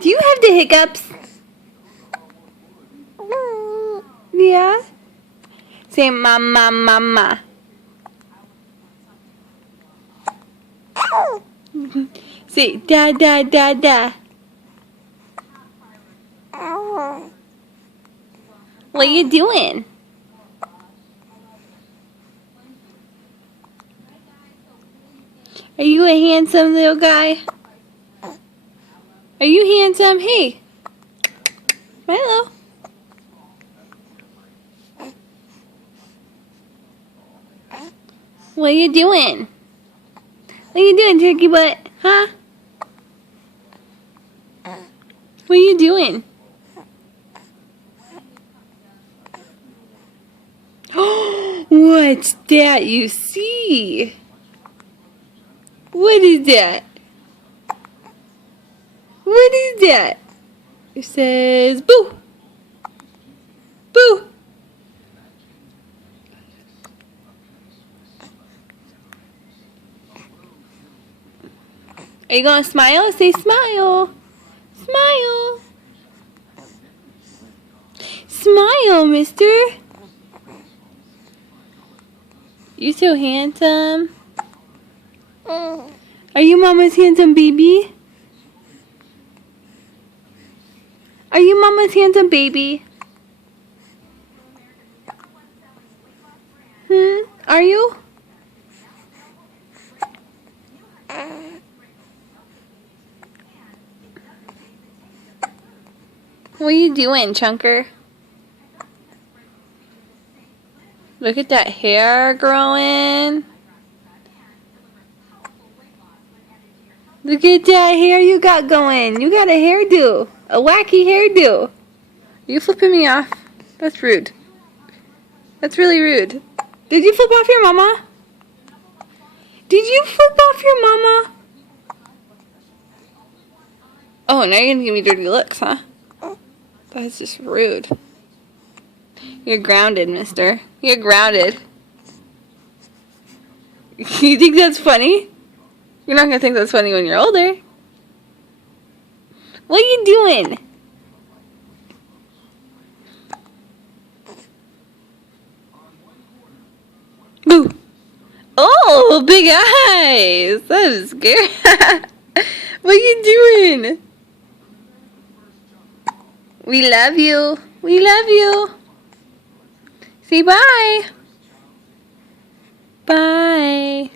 Do you have the hiccups? Yeah? Say mama, mama. Say da, da, da, da. What you doing? Are you a handsome little guy? Are you handsome? Hey. Milo. What you doing? What you doing, turkey butt? Huh? What you doing? What's that you see? What is that? What is that? It says boo. Boo. Are you gonna smile? Say smile. Smile. Smile, mister. You so handsome. Are you mama's handsome baby? Are you mama's handsome baby? Are you? What are you doing, Chunker? Look at that hair growing. Look at that hair you got going. You got a hairdo. A wacky hairdo. Are you flipping me off? That's rude. That's really rude. Did you flip off your mama? Did you flip off your mama? Oh, now you're gonna give me dirty looks, huh? That's just rude. You're grounded, mister. You're grounded. You think that's funny? You're not gonna think that's funny when you're older. What are you doing? Boo! Oh, big eyes! That was scary. What are you doing? We love you. We love you. Say bye. Bye.